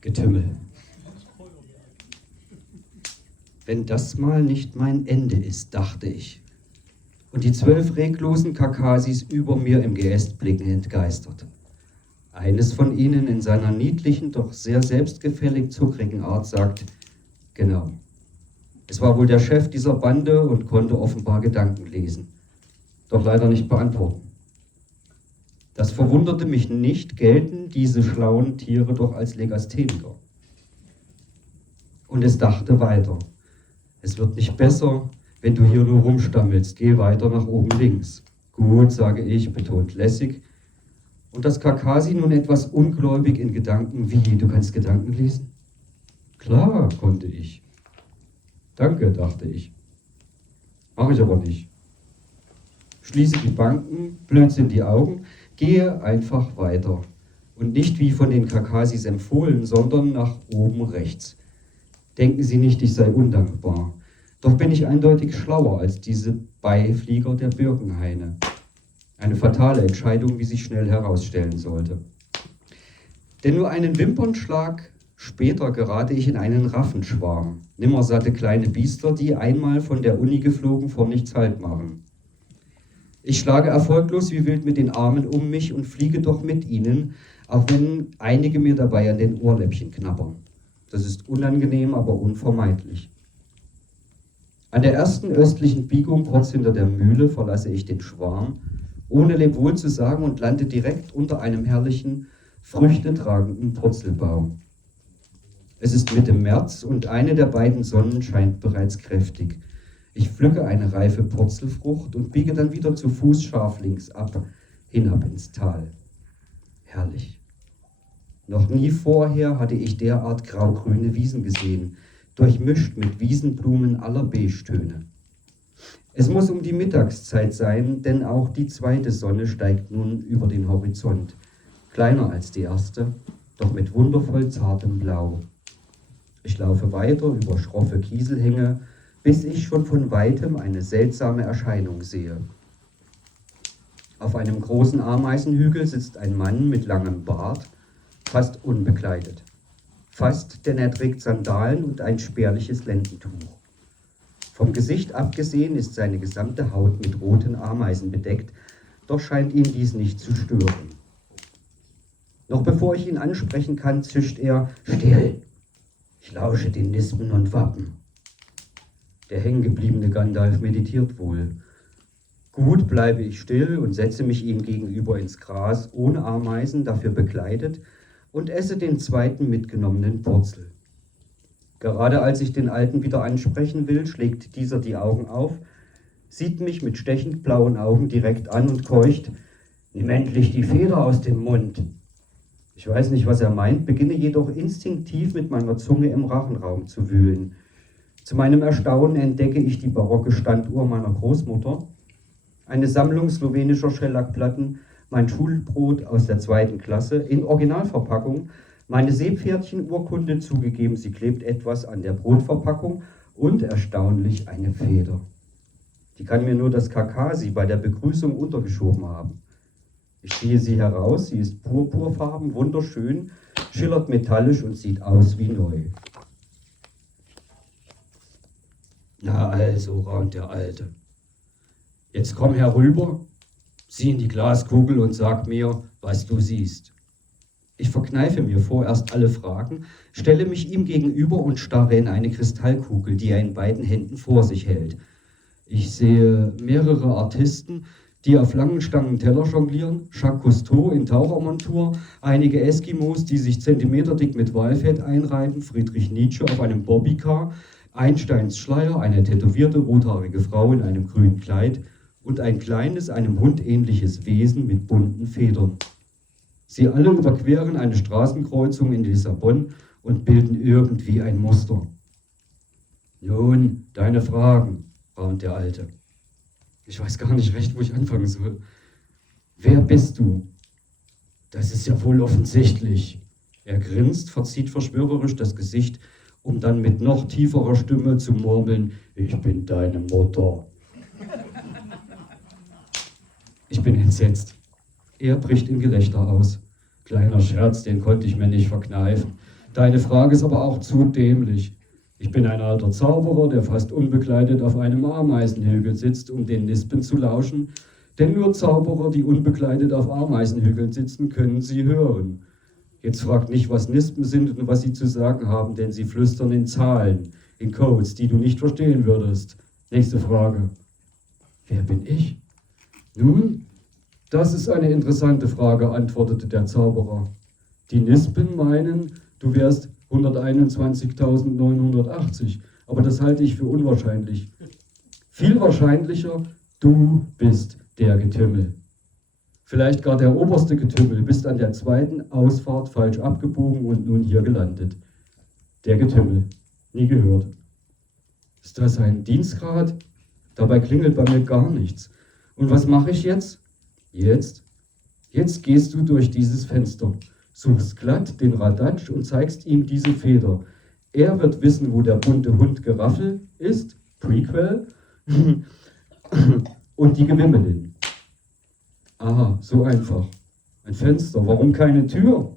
Getümmel. Wenn das mal nicht mein Ende ist, dachte ich, und die 12 reglosen Kakasis über mir im Geäst blicken entgeistert. Eines von ihnen in seiner niedlichen, doch sehr selbstgefällig zuckrigen Art sagt, genau. Es war wohl der Chef dieser Bande und konnte offenbar Gedanken lesen, doch leider nicht beantworten. Das verwunderte mich nicht, gelten diese schlauen Tiere doch als Legastheniker. Und es dachte weiter. Es wird nicht besser, wenn du hier nur rumstammelst. Geh weiter nach oben links. Gut, sage ich, betont lässig. Und das Kakasi nun etwas ungläubig in Gedanken. Wie, du kannst Gedanken lesen? Klar, konnte ich. Danke, dachte ich. Mache ich aber nicht. Schließe die Banken, Blödsinn die Augen, gehe einfach weiter. Und nicht wie von den Kakasis empfohlen, sondern nach oben rechts. Denken Sie nicht, ich sei undankbar. Doch bin ich eindeutig schlauer als diese Beiflieger der Birkenhaine. Eine fatale Entscheidung, wie sich schnell herausstellen sollte. Denn nur einen Wimpernschlag später gerate ich in einen Raffenschwarm. Nimmersatte kleine Biester, die einmal von der Uni geflogen vor nichts Halt machen. Ich schlage erfolglos wie wild mit den Armen um mich und fliege doch mit ihnen, auch wenn einige mir dabei an den Ohrläppchen knabbern. Das ist unangenehm, aber unvermeidlich. An der ersten östlichen Biegung kurz hinter der Mühle verlasse ich den Schwarm, ohne Lebewohl zu sagen und lande direkt unter einem herrlichen, früchtetragenden Purzelbaum. Es ist Mitte März und eine der beiden Sonnen scheint bereits kräftig. Ich pflücke eine reife Purzelfrucht und biege dann wieder zu Fuß scharf links ab, hinab ins Tal. Herrlich. Noch nie vorher hatte ich derart graugrüne Wiesen gesehen, durchmischt mit Wiesenblumen aller Beige-Töne. Es muss um die Mittagszeit sein, denn auch die zweite Sonne steigt nun über den Horizont, kleiner als die erste, doch mit wundervoll zartem Blau. Ich laufe weiter über schroffe Kieselhänge, bis ich schon von weitem eine seltsame Erscheinung sehe. Auf einem großen Ameisenhügel sitzt ein Mann mit langem Bart, fast unbekleidet. Fast, denn er trägt Sandalen und ein spärliches Lendentuch. Vom Gesicht abgesehen ist seine gesamte Haut mit roten Ameisen bedeckt, doch scheint ihn dies nicht zu stören. Noch bevor ich ihn ansprechen kann, zischt er, still, ich lausche den Lispen und Wappen. Der hängengebliebene Gandalf meditiert wohl. Gut, bleibe ich still und setze mich ihm gegenüber ins Gras, ohne Ameisen, dafür bekleidet, und esse den zweiten mitgenommenen Purzel. Gerade als ich den Alten wieder ansprechen will, schlägt dieser die Augen auf, sieht mich mit stechend blauen Augen direkt an und keucht, nimm endlich die Feder aus dem Mund. Ich weiß nicht, was er meint, beginne jedoch instinktiv mit meiner Zunge im Rachenraum zu wühlen. Zu meinem Erstaunen entdecke ich die barocke Standuhr meiner Großmutter, eine Sammlung slowenischer Schellackplatten, mein Schulbrot aus der 2. Klasse in Originalverpackung, meine Seepferdchen-Urkunde, zugegeben, sie klebt etwas an der Brotverpackung, und erstaunlich eine Feder. Die kann mir nur das Kakasi bei der Begrüßung untergeschoben haben. Ich ziehe sie heraus, sie ist purpurfarben, wunderschön, schillert metallisch und sieht aus wie neu. Na also, raunt der Alte. Jetzt komm herüber, sieh in die Glaskugel und sag mir, was du siehst. Ich verkneife mir vorerst alle Fragen, stelle mich ihm gegenüber und starre in eine Kristallkugel, die er in beiden Händen vor sich hält. Ich sehe mehrere Artisten, die auf langen Stangen Teller jonglieren, Jacques Cousteau in Tauchermontur, einige Eskimos, die sich zentimeterdick mit Walfett einreiben, Friedrich Nietzsche auf einem Bobbycar, Einsteins Schleier, eine tätowierte rothaarige Frau in einem grünen Kleid und ein kleines, einem Hund ähnliches Wesen mit bunten Federn. Sie alle überqueren eine Straßenkreuzung in Lissabon und bilden irgendwie ein Muster. Nun, deine Fragen, raunt der Alte. Ich weiß gar nicht recht, wo ich anfangen soll. Wer bist du? Das ist ja wohl offensichtlich. Er grinst, verzieht verschwörerisch das Gesicht, um dann mit noch tieferer Stimme zu murmeln, ich bin deine Mutter. Ich bin entsetzt. Er bricht in Gelächter aus. Kleiner Scherz, den konnte ich mir nicht verkneifen. Deine Frage ist aber auch zu dämlich. Ich bin ein alter Zauberer, der fast unbekleidet auf einem Ameisenhügel sitzt, um den Nispen zu lauschen. Denn nur Zauberer, die unbekleidet auf Ameisenhügeln sitzen, können sie hören. Jetzt fragt nicht, was Nispen sind und was sie zu sagen haben, denn sie flüstern in Zahlen, in Codes, die du nicht verstehen würdest. Nächste Frage. Wer bin ich? Nun, das ist eine interessante Frage, antwortete der Zauberer. Die Nispen meinen, du wärst 121.980, aber das halte ich für unwahrscheinlich. Viel wahrscheinlicher, du bist der Getümmel. Vielleicht gar der oberste Getümmel, bist an der zweiten Ausfahrt falsch abgebogen und nun hier gelandet. Der Getümmel, nie gehört. Ist das ein Dienstgrad? Dabei klingelt bei mir gar nichts. Und was mache ich jetzt? Jetzt gehst du durch dieses Fenster, suchst glatt den Radatsch und zeigst ihm diese Feder. Er wird wissen, wo der bunte Hund Geraffel ist, Prequel, und die Gewimmelin. Aha, so einfach. Ein Fenster, warum keine Tür?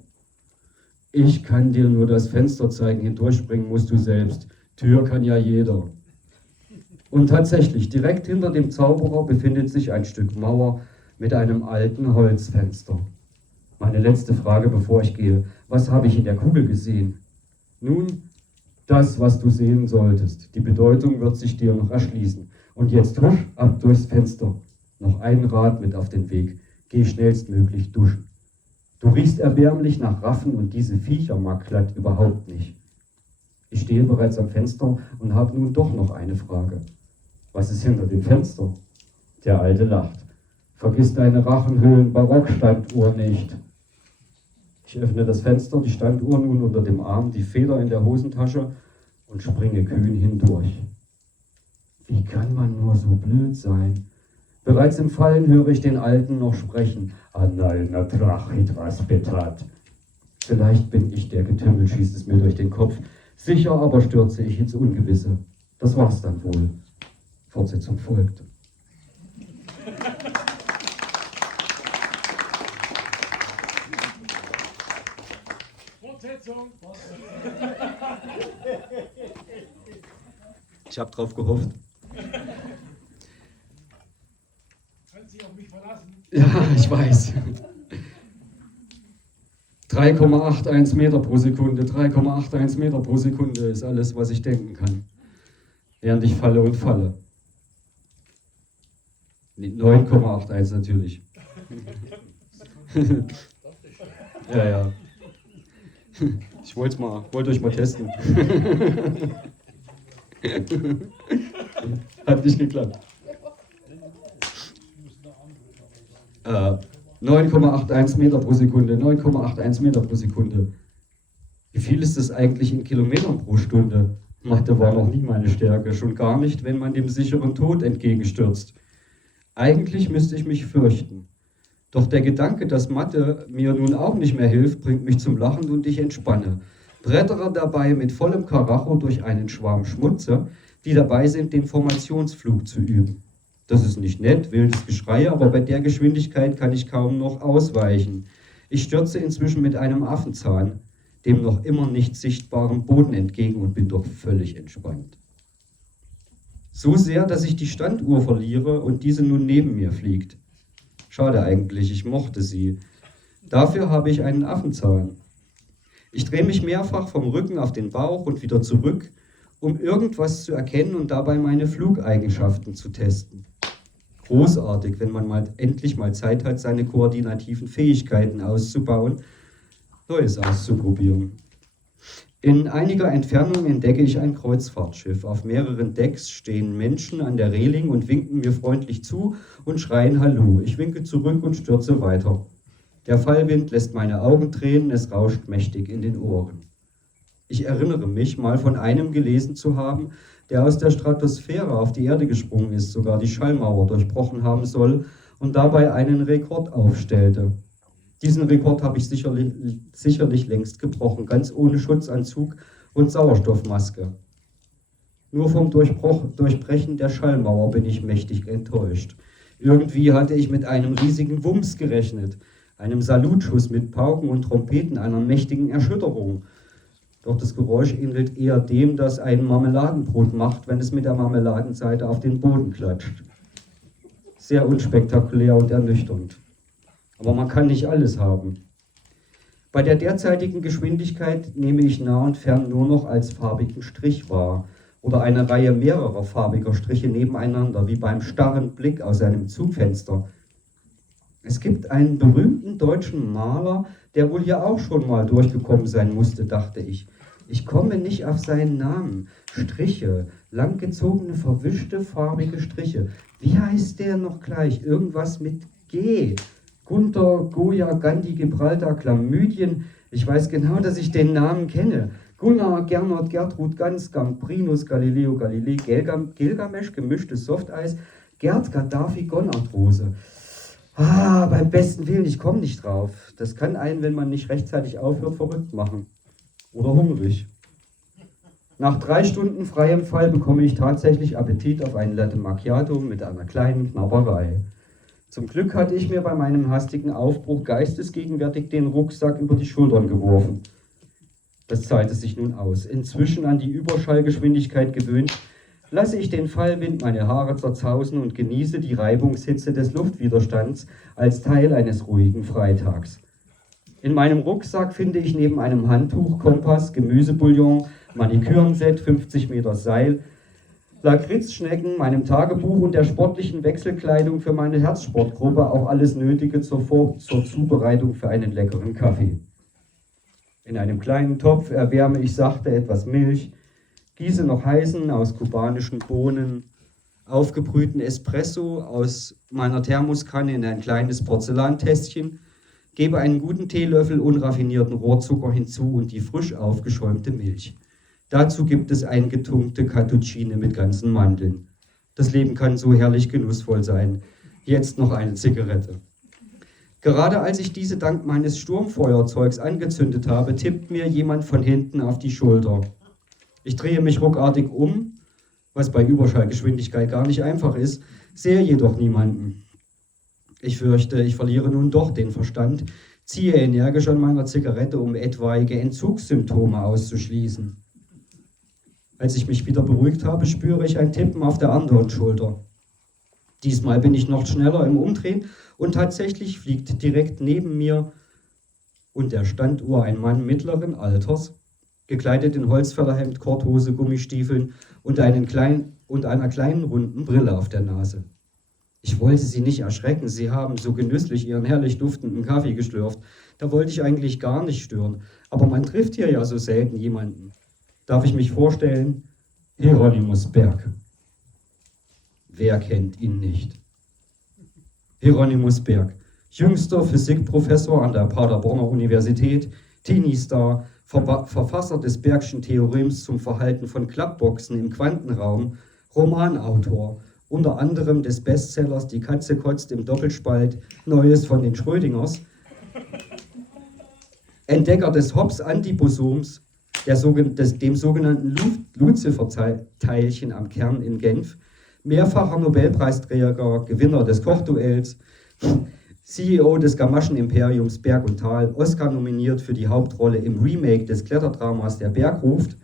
Ich kann dir nur das Fenster zeigen, hindurchspringen musst du selbst. Tür kann ja jeder. Und tatsächlich, direkt hinter dem Zauberer befindet sich ein Stück Mauer mit einem alten Holzfenster. Meine letzte Frage, bevor ich gehe. Was habe ich in der Kugel gesehen? Nun, das, was du sehen solltest. Die Bedeutung wird sich dir noch erschließen. Und jetzt husch ab durchs Fenster. Noch ein Rat mit auf den Weg. Geh schnellstmöglich duschen. Du riechst erbärmlich nach Raffen und diese Viecher mag glatt überhaupt nicht. Ich stehe bereits am Fenster und habe nun doch noch eine Frage. Was ist hinter dem Fenster? Der Alte lacht. Vergiss deine Rachenhöhlen-Barockstanduhr nicht. Ich öffne das Fenster, die Standuhr nun unter dem Arm, die Feder in der Hosentasche und springe kühn hindurch. Wie kann man nur so blöd sein? Bereits im Fallen höre ich den Alten noch sprechen. Analna trachit was betat. Vielleicht bin ich der Getümmel, schießt es mir durch den Kopf. Sicher aber stürze ich ins Ungewisse. Das war's dann wohl. Fortsetzung folgt. Ich habe drauf gehofft. Können Sie auf mich verlassen? Ja, ich weiß. 3,81 Meter pro Sekunde, 3,81 Meter pro Sekunde ist alles, was ich denken kann. Während ich falle und falle. 9,81 natürlich. Ja. Ich wollte euch mal testen. Hat nicht geklappt. 9,81 Meter pro Sekunde, 9,81 Meter pro Sekunde. Wie viel ist das eigentlich in Kilometern pro Stunde? Mathe war noch nie meine Stärke, schon gar nicht, wenn man dem sicheren Tod entgegenstürzt. Eigentlich müsste ich mich fürchten. Doch der Gedanke, dass Mathe mir nun auch nicht mehr hilft, bringt mich zum Lachen und ich entspanne. Brettere dabei mit vollem Karacho durch einen Schwarm Schmutzer, die dabei sind, den Formationsflug zu üben. Das ist nicht nett, wildes Geschrei, aber bei der Geschwindigkeit kann ich kaum noch ausweichen. Ich stürze inzwischen mit einem Affenzahn, dem noch immer nicht sichtbaren Boden entgegen und bin doch völlig entspannt. So sehr, dass ich die Standuhr verliere und diese nun neben mir fliegt. Schade eigentlich, ich mochte sie. Dafür habe ich einen Affenzahn. Ich drehe mich mehrfach vom Rücken auf den Bauch und wieder zurück, um irgendwas zu erkennen und dabei meine Flugeigenschaften zu testen. Großartig, wenn man endlich mal Zeit hat, seine koordinativen Fähigkeiten auszubauen, Neues auszuprobieren. In einiger Entfernung entdecke ich ein Kreuzfahrtschiff. Auf mehreren Decks stehen Menschen an der Reling und winken mir freundlich zu und schreien Hallo. Ich winke zurück und stürze weiter. Der Fallwind lässt meine Augen tränen, es rauscht mächtig in den Ohren. Ich erinnere mich, mal von einem gelesen zu haben, der aus der Stratosphäre auf die Erde gesprungen ist, sogar die Schallmauer durchbrochen haben soll und dabei einen Rekord aufstellte. Diesen Rekord habe ich sicherlich längst gebrochen, ganz ohne Schutzanzug und Sauerstoffmaske. Nur vom Durchbrechen der Schallmauer bin ich mächtig enttäuscht. Irgendwie hatte ich mit einem riesigen Wumms gerechnet, einem Salutschuss mit Pauken und Trompeten, einer mächtigen Erschütterung. Doch das Geräusch ähnelt eher dem, das ein Marmeladenbrot macht, wenn es mit der Marmeladenseite auf den Boden klatscht. Sehr unspektakulär und ernüchternd. Aber man kann nicht alles haben. Bei der derzeitigen Geschwindigkeit nehme ich nah und fern nur noch als farbigen Strich wahr oder eine Reihe mehrerer farbiger Striche nebeneinander, wie beim starren Blick aus einem Zugfenster. Es gibt einen berühmten deutschen Maler, der wohl hier auch schon mal durchgekommen sein musste, dachte ich. Ich komme nicht auf seinen Namen. Striche, langgezogene, verwischte, farbige Striche. Wie heißt der noch gleich? Irgendwas mit G. Gunther, Goya, Gandhi, Gibraltar, Chlamydien. Ich weiß genau, dass ich den Namen kenne. Gunnar, Gernot, Gertrud, Gans, Gambrinus, Galileo, Galilei, Gilgamesch, gemischtes Softeis, Gerd, Gaddafi, Gonarthrose. Beim besten Willen, ich komme nicht drauf. Das kann einen, wenn man nicht rechtzeitig aufhört, verrückt machen. Oder hungrig. Nach 3 Stunden freiem Fall bekomme ich tatsächlich Appetit auf einen Latte Macchiato mit einer kleinen Knabberei. Zum Glück hatte ich mir bei meinem hastigen Aufbruch geistesgegenwärtig den Rucksack über die Schultern geworfen. Das zahlte sich nun aus. Inzwischen an die Überschallgeschwindigkeit gewöhnt, lasse ich den Fallwind meine Haare zerzausen und genieße die Reibungshitze des Luftwiderstands als Teil eines ruhigen Freitags. In meinem Rucksack finde ich neben einem Handtuch, Kompass, Gemüsebouillon, Manikürenset, 50 Meter Seil, Lakritzschnecken, meinem Tagebuch und der sportlichen Wechselkleidung für meine Herzsportgruppe auch alles Nötige zur Zubereitung für einen leckeren Kaffee. In einem kleinen Topf erwärme ich sachte etwas Milch, gieße noch heißen aus kubanischen Bohnen, aufgebrühten Espresso aus meiner Thermoskanne in ein kleines Porzellantässchen, gebe einen guten Teelöffel unraffinierten Rohrzucker hinzu und die frisch aufgeschäumte Milch. Dazu gibt es eingetunkte Cappuccine mit ganzen Mandeln. Das Leben kann so herrlich genussvoll sein. Jetzt noch eine Zigarette. Gerade als ich diese dank meines Sturmfeuerzeugs angezündet habe, tippt mir jemand von hinten auf die Schulter. Ich drehe mich ruckartig um, was bei Überschallgeschwindigkeit gar nicht einfach ist, sehe jedoch niemanden. Ich fürchte, ich verliere nun doch den Verstand, ziehe energisch an meiner Zigarette, um etwaige Entzugssymptome auszuschließen. Als ich mich wieder beruhigt habe, spüre ich ein Tippen auf der anderen Schulter. Diesmal bin ich noch schneller im Umdrehen und tatsächlich fliegt direkt neben mir und der Standuhr ein Mann mittleren Alters, gekleidet in Holzfällerhemd, Korthose, Gummistiefeln und einer kleinen runden Brille auf der Nase. Ich wollte Sie nicht erschrecken, Sie haben so genüsslich Ihren herrlich duftenden Kaffee geschlürft. Da wollte ich eigentlich gar nicht stören, aber man trifft hier ja so selten jemanden. Darf ich mich vorstellen? Hieronymus Berg. Wer kennt ihn nicht? Hieronymus Berg, jüngster Physikprofessor an der Paderborner Universität, Teenie-Star, Verfasser des Bergschen Theorems zum Verhalten von Klappboxen im Quantenraum, Romanautor, unter anderem des Bestsellers Die Katze kotzt im Doppelspalt, Neues von den Schrödingers, Entdecker des Hobbes-Antibosoms, dem sogenannten Luzifer-Teilchen am Kern in Genf, mehrfacher Nobelpreisträger, Gewinner des Kochduells, CEO des Gamaschen-Imperiums Berg und Tal, Oscar nominiert für die Hauptrolle im Remake des Kletterdramas Der Berg ruft,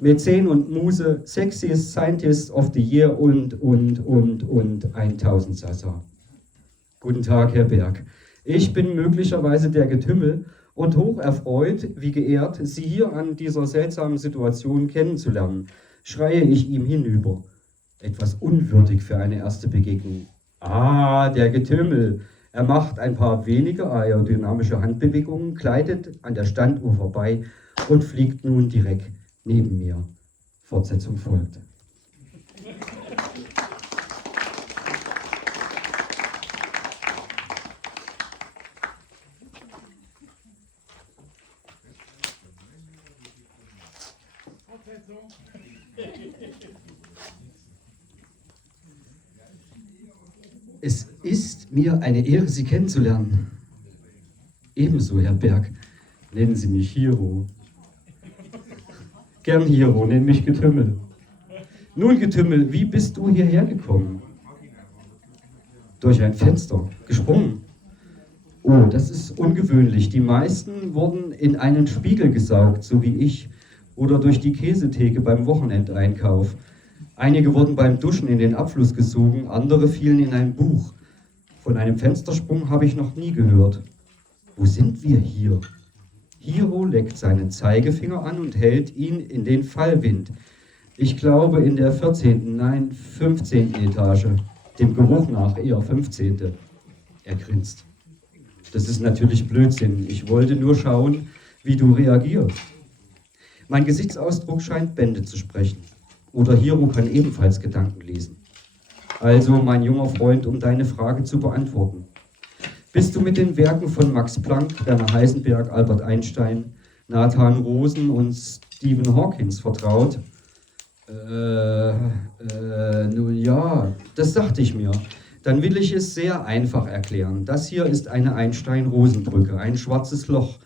Mäzen und Muse, Sexiest Scientist of the Year und 1000 Sasa. Guten Tag, Herr Berg. Ich bin möglicherweise der Getümmel und hoch erfreut, wie geehrt, Sie hier an dieser seltsamen Situation kennenzulernen, schreie ich ihm hinüber. Etwas unwürdig für eine erste Begegnung. Der Getümmel. Er macht ein paar wenige aerodynamische Handbewegungen, gleitet an der Standuhr vorbei und fliegt nun direkt neben mir. Fortsetzung folgt. Es ist mir eine Ehre, Sie kennenzulernen. Ebenso, Herr Berg. Nennen Sie mich Hiro. Gern Hiro, nenn mich Getümmel. Nun, Getümmel, wie bist du hierher gekommen? Durch ein Fenster, gesprungen. Oh, das ist ungewöhnlich. Die meisten wurden in einen Spiegel gesaugt, so wie ich. oder durch die Käsetheke beim Wochenendeinkauf. Einige wurden beim Duschen in den Abfluss gesogen, andere fielen in ein Buch. Von einem Fenstersprung habe ich noch nie gehört. Wo sind wir hier? Hiro leckt seinen Zeigefinger an und hält ihn in den Fallwind. Ich glaube in der 14., nein 15. Etage. Dem Geruch nach eher 15. Er grinst. Das ist natürlich Blödsinn. Ich wollte nur schauen, wie du reagierst. Mein Gesichtsausdruck scheint Bände zu sprechen. Oder Hiro kann ebenfalls Gedanken lesen. Also, mein junger Freund, um deine Frage zu beantworten. Bist du mit den Werken von Max Planck, Werner Heisenberg, Albert Einstein, Nathan Rosen und Stephen Hawking vertraut? Nun ja, das dachte ich mir. Dann will ich es sehr einfach erklären. Das hier ist eine Einstein-Rosen-Brücke, ein schwarzes Loch,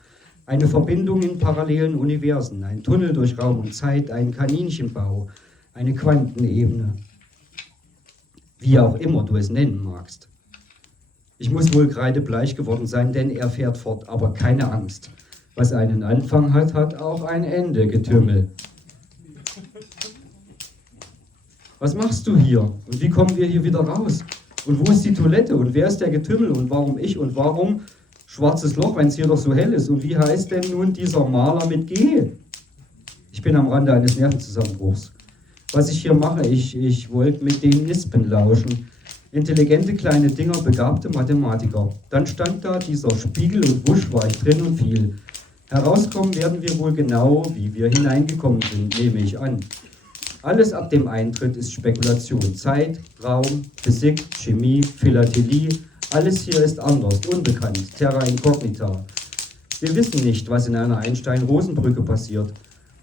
eine Verbindung in parallelen Universen, ein Tunnel durch Raum und Zeit, ein Kaninchenbau, eine Quantenebene. Wie auch immer du es nennen magst. Ich muss wohl kreidebleich geworden sein, denn er fährt fort, aber keine Angst. Was einen Anfang hat, hat auch ein Ende, Getümmel. Was machst du hier? Und wie kommen wir hier wieder raus? Und wo ist die Toilette? Und wer ist der Getümmel? Und warum ich? Und warum schwarzes Loch, wenn es hier doch so hell ist? Und wie heißt denn nun dieser Maler mit G? Ich bin am Rande eines Nervenzusammenbruchs. Was ich hier mache, ich wollte mit den Nispen lauschen. Intelligente kleine Dinger, begabte Mathematiker. Dann stand da dieser Spiegel und wusch war ich drin und fiel. Herauskommen werden wir wohl genau, wie wir hineingekommen sind, nehme ich an. Alles ab dem Eintritt ist Spekulation. Zeit, Raum, Physik, Chemie, Philatelie, alles hier ist anders, unbekannt, terra incognita. Wir wissen nicht, was in einer Einstein-Rosen-Brücke passiert,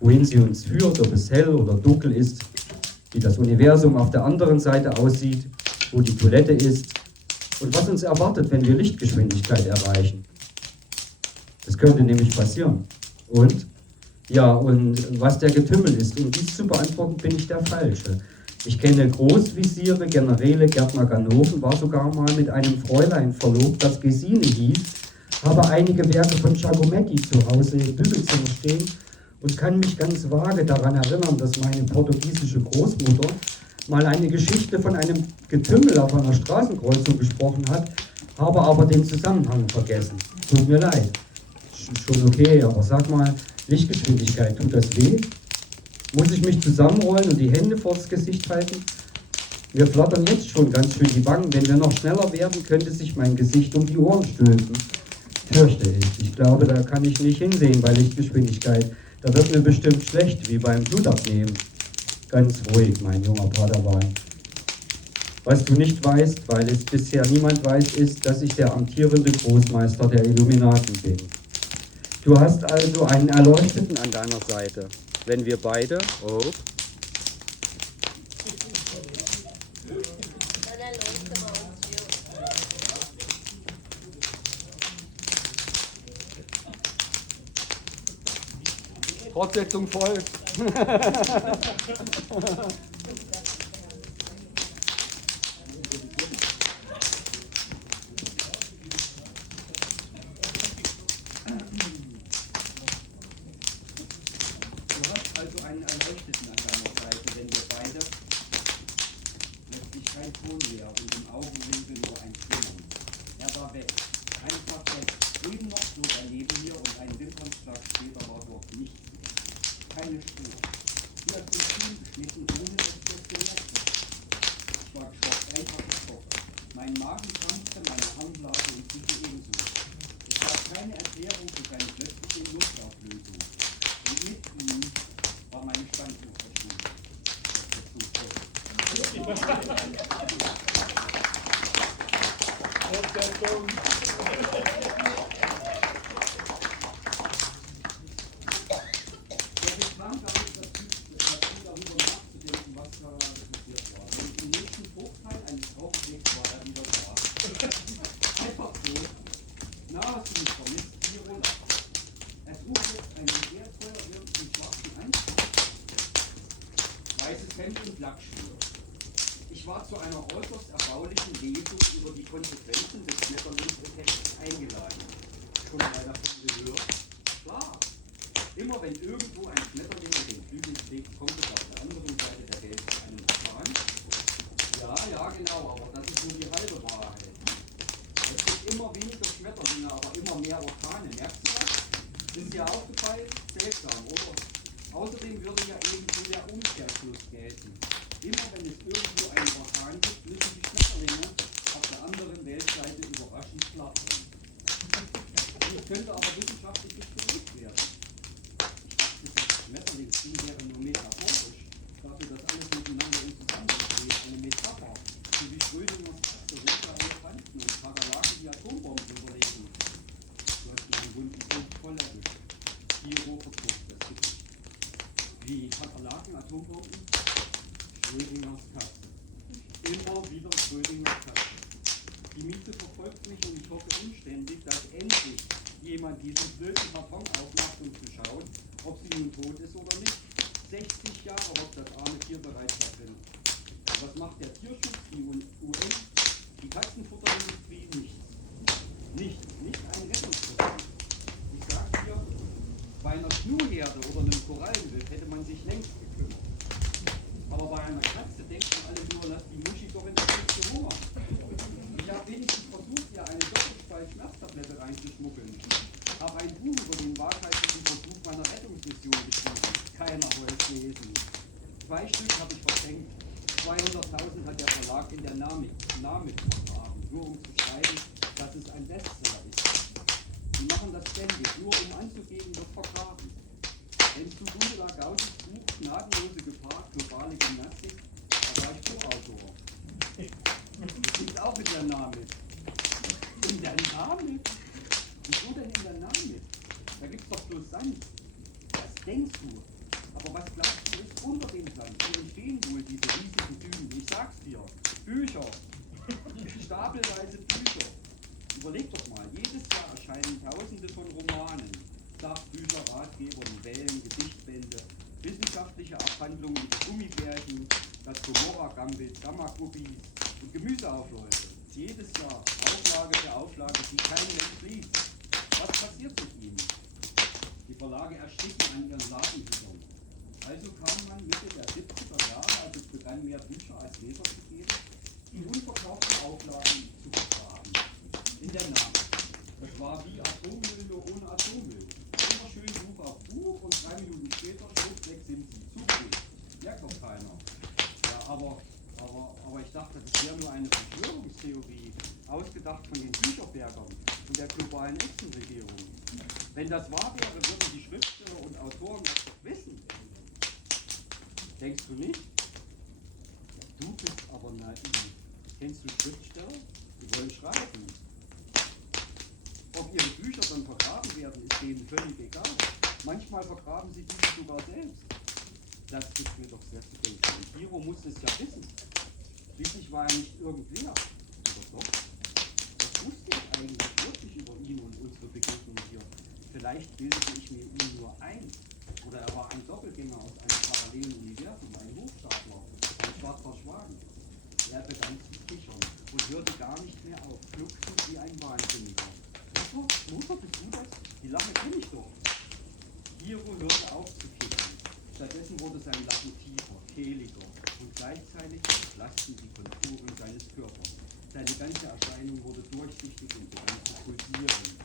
wohin sie uns führt, ob es hell oder dunkel ist, wie das Universum auf der anderen Seite aussieht, wo die Toilette ist und was uns erwartet, wenn wir Lichtgeschwindigkeit erreichen. Das könnte nämlich passieren. Und? Ja, und was der Getümmel ist, um dies zu beantworten, bin ich der Falsche. Ich kenne Großvisiere, Generäle, Gärtner Ganoven, war sogar mal mit einem Fräulein verlobt, das Gesine hieß, habe einige Werke von Giacometti zu Hause im Bügelzimmer stehen und kann mich ganz vage daran erinnern, dass meine portugiesische Großmutter mal eine Geschichte von einem Getümmel auf einer Straßenkreuzung gesprochen hat, habe aber den Zusammenhang vergessen. Tut mir leid. Schon okay, aber sag mal, Lichtgeschwindigkeit, tut das weh? Muss ich mich zusammenrollen und die Hände vors Gesicht halten? Wir flattern jetzt schon ganz schön die Wangen. Wenn wir noch schneller werden, könnte sich mein Gesicht um die Ohren stülpen. Fürchte ich. Ich glaube, da kann ich nicht hinsehen bei Lichtgeschwindigkeit. Da wird mir bestimmt schlecht, wie beim Blutabnehmen. Ganz ruhig, mein junger Padawan. Was du nicht weißt, weil es bisher niemand weiß, ist, dass ich der amtierende Großmeister der Illuminaten bin. Du hast also einen Erleuchteten an deiner Seite. Wenn wir beide... Oh. Fortsetzung folgt. Ich war zu einer äußerst erbaulichen Lesung über die Konsequenzen des Schmetterlingseffekts eingeladen. Schon mal davon gehört? Klar. Immer wenn irgendwo ein Schmetterling mit den Flügeln schlägt, kommt es auf der anderen Seite der Welt zu einem Orkan. Ja, genau, aber das ist nur die halbe Wahrheit. Es gibt immer weniger Schmetterlinge, aber immer mehr Orkane. Merkst du das? Ist dir aufgefallen? Seltsam, oder? Außerdem würde ja eben so der Umkehrschluss gelten. Immer wenn es irgendwo einen Orkan gibt, müssen die Schmetterlinge auf der anderen Weltseite überraschend flattern. Das könnte aber wissenschaftlich nicht belegt werden. Ich dachte, das Schmetterlingsding wäre nur metaphorisch. Dafür, dass alles miteinander in Zusammenhang steht. Eine Metapher. So wie Schrödingers Katze, rote Elefanten und Kakerlaken, die Atombomben überlegen. Du hast meinen wunden Punkt voll erwischt. Hiro verkauft das Gesicht. Wie Kakerlaken, Atombomben? Schrödingers Katze. Immer wieder Schrödingers Katze. Die Miete verfolgt mich und ich hoffe inständig, dass endlich jemand diesen blöden Karton aufmacht, um zu schauen, ob sie nun tot ist oder nicht. 60 Jahre hockt das arme Tier bereits da drin. Was macht der Tierschutz, die UN, die Katzenfutterindustrie? Nichts. Nichts, nicht ein Rettungsprogramm. Ich sag dir, bei einer Schnuhherde oder einem Korallenriff hätte man sich längst gekümmert. Aber bei einer Katze denkt man alle nur, lass die Muschi doch in der Kiste Hunger. Ich habe wenigstens versucht, ihr eine Doppelspalt-Schmerztablette reinzuschmuggeln. Habe ein Buch über den waghalsigen Versuch meiner Rettungsmission geschrieben. Keiner wollte es lesen. 2 Stück habe ich verschenkt. 200.000 hat der Verlag in der Name vergraben, nur um zu schreiben, dass es ein Bestseller ist. Die machen das ständig, nur um anzugeben, wird vergraben. Kennst du Gundula Gauses Buch Gnadenlose Gefahr, globale Gymnastik? Da war ich Co-Autor. Das liegt auch in der Name. In der Name? Wieso denn in der Name? Da gibt's doch bloß Sand. Was denkst du? Aber was glaubst du ist unter dem Sand? Wo entstehen wohl diese riesigen Dünen? Ich sag's dir. Bücher. Stapelweise Bücher. Überleg doch mal, jedes Jahr erscheinen Tausende von Romanen. Sachbücher, Ratgeber, Novellen, Gedichtbände, wissenschaftliche Abhandlungen über Gummibärchen, das Gomorra-Gambit, Gamma-Guppies und Gemüseaufläufe. Jedes Jahr Auflage für Auflage, die kein Mensch liest. Was passiert mit ihnen? Die Verlage ersticken an ihren Ladenhütern. Also kam man Mitte der 70er Jahre, als es begann, mehr Bücher als Leser zu geben, die unverkauften Auflagen zu vergraben. In der Nacht. Das war wie Atommüll nur ohne Atommüll. Immer schön Buch auf Buch und 3 Minuten später, Schritt weg sind sie. Zugriff. Merkt doch keiner. Ja, aber ich dachte, das wäre nur eine Verschwörungstheorie, ausgedacht von den Bücherbergern und der globalen Echsenregierung. Wenn das wahr wäre, würden die Schriftsteller und Autoren das doch wissen. Denkst du nicht? Du bist aber naiv. Kennst du Schriftsteller? Die wollen schreiben. Ob ihre Bücher dann vergraben werden, ist denen völlig egal. Manchmal vergraben sie diese sogar selbst. Das gibt mir doch sehr zu denken. Und Hiro muss es ja wissen. Schließlich war er nicht irgendwer. Oder doch? Was wusste ich eigentlich wirklich über ihn und unsere Begegnung hier? Vielleicht bildete ich mir ihn nur ein. Oder er war ein Doppelgänger aus einem parallelen Universum, ein Hochstapler, ein schwarzer Schwan. Er begann zu kichern und hörte gar nicht mehr auf, fluchzend wie ein Wahnsinniger. Mutter, bist du das? Die Lache kenne ich doch. Hiro hörte auf zu kichern. Stattdessen wurde sein Lachen tiefer, kehliger und gleichzeitig entlasten die Konturen seines Körpers. Seine ganze Erscheinung wurde durchsichtig und begann zu pulsieren.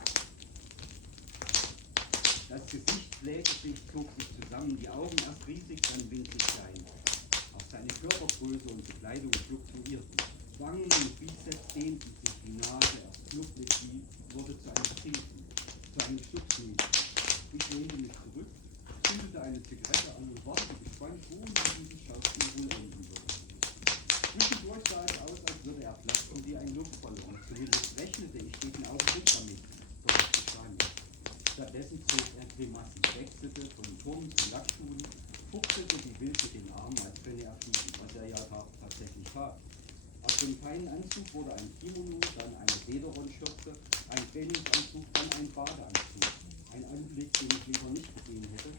Das Gesicht blähte sich, zog sich zusammen, die Augen erst riesig, dann winzig klein. Auch seine Körpergröße und Bekleidung fluktuierten. Wangen und Bizeps dehnten sich, die Nase erst fluffig, die wurde zu einem Zinken, zu einem Stupsmühl. Ich lehnte mich zurück, zündete eine Zigarette an und wartete gespannt, wo dieses Schauspiel wohl enden würde. Zwischendurch sah es aus, als würde er platzen wie ein Luftballon. Zumindest rechnete ich jeden Augenblick damit, doch es geschah nicht. Stattdessen zog er Grimassen, wechselte von Turm zu Lackschuhen, fuchtelte die Wild mit den Armen, als könne er fliegen, was er ja tatsächlich tat. Aus dem feinen Anzug wurde ein Kimono, dann eine Lederon-Schürze, ein Trainingsanzug, dann ein Badeanzug. Ein Anblick, den ich lieber nicht gesehen hätte.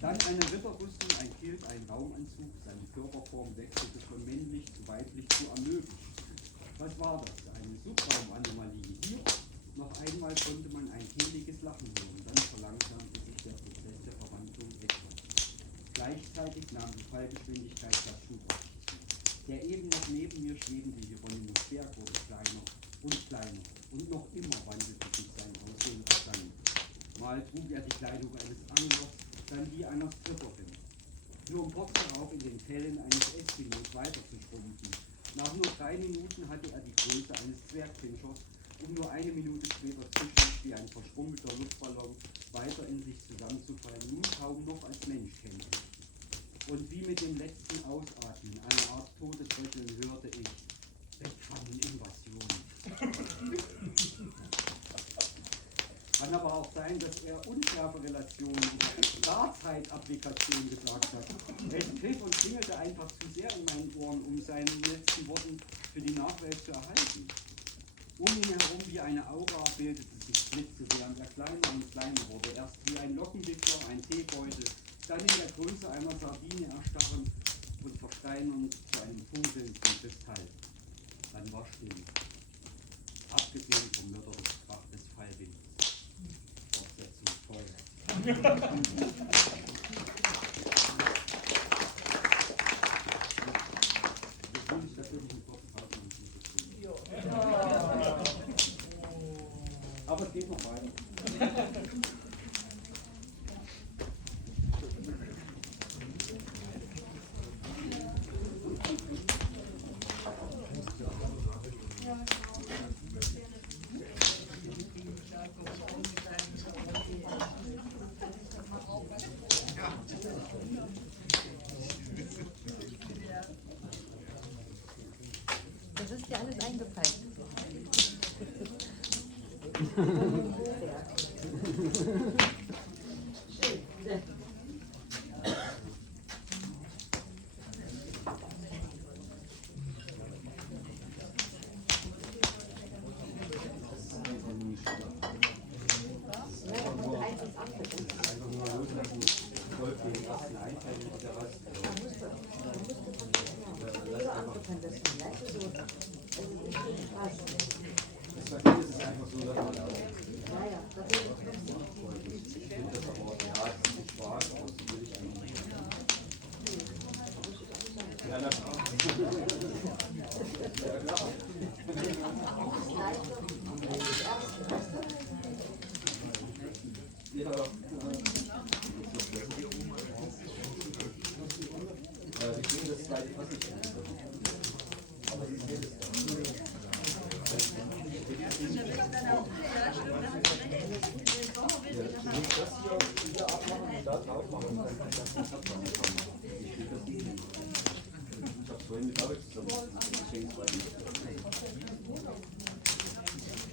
Dann eine Ritterrüstung, ein Kilt, ein Raumanzug, seine Körperform wechselte von männlich zu weiblich zu amöbisch. Was war das? Eine Subraumanomalie. Hier noch einmal konnte man ein kehliges Lachen hören, dann verlangsamte sich der Prozess der Verwandlung. Gleichzeitig nahm die Fallgeschwindigkeit der Schubert zu. Der eben noch neben mir schwebende Hieronymus Berg wurde kleiner und kleiner und noch immer wandelte sich sein Aussehen rasant. Mal trug er die Kleidung eines Anglers, dann die einer Stripperin. Nur um kurz darauf in den Fellen eines Eskinos weiter zu schrumpfen. Nach nur 3 Minuten hatte er die Größe eines Zwergfinchers, um nur 1 Minute später psychisch wie ein verschrumpelter Luftballon weiter in sich zusammenzufallen, nun kaum noch als Mensch kenntlich. Und wie mit dem letzten Ausatmen, eine Art Todesröcheln, hörte ich: Bettpfanneninvasion. Kann aber auch sein, dass er Unschärferelation oder Startzeitapplikation gesagt hat. Es pfiff und klingelte einfach zu sehr in meinen Ohren, um seinen letzten Worten für die Nachwelt zu erhalten. Um ihn herum wie eine Aura bildete sich Blitze, während er kleiner und kleiner wurde. Erst wie ein Lockenwickler, ein Teebeutel, dann in der Größe einer Sardine erstarrend und versteinernd zu einem funkelnden Kristall. Dann war still. Abgesehen vom Mörderungskrach des Fallwinds. Fortsetzung folgt. Aber es geht noch weiter. Das ist dir alles eingefallen.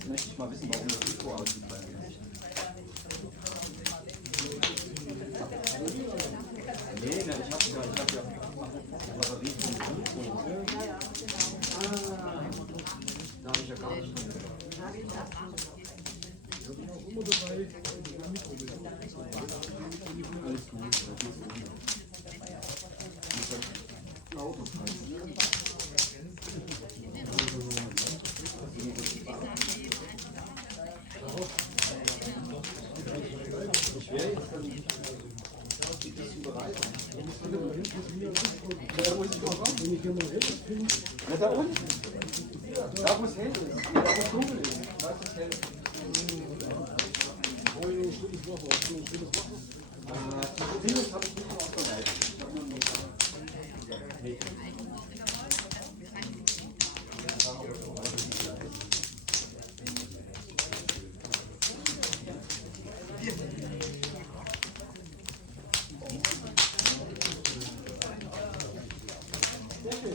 Möchte ich mal wissen, warum das Mikro ausgefallen ist. Nee, ich hab ja Batterie vom Mikro. Da habe ich ja gar nicht drin. Alles gut. Ich wäre jetzt dann ein bisschen bereit. Da muss ich mal raus. Na, da unten. Da wo es hell ist. Da wo es dunkel ist. Da ist es hell. Dieses habe ich nicht mehr aufbereitet. Ich habe nur einen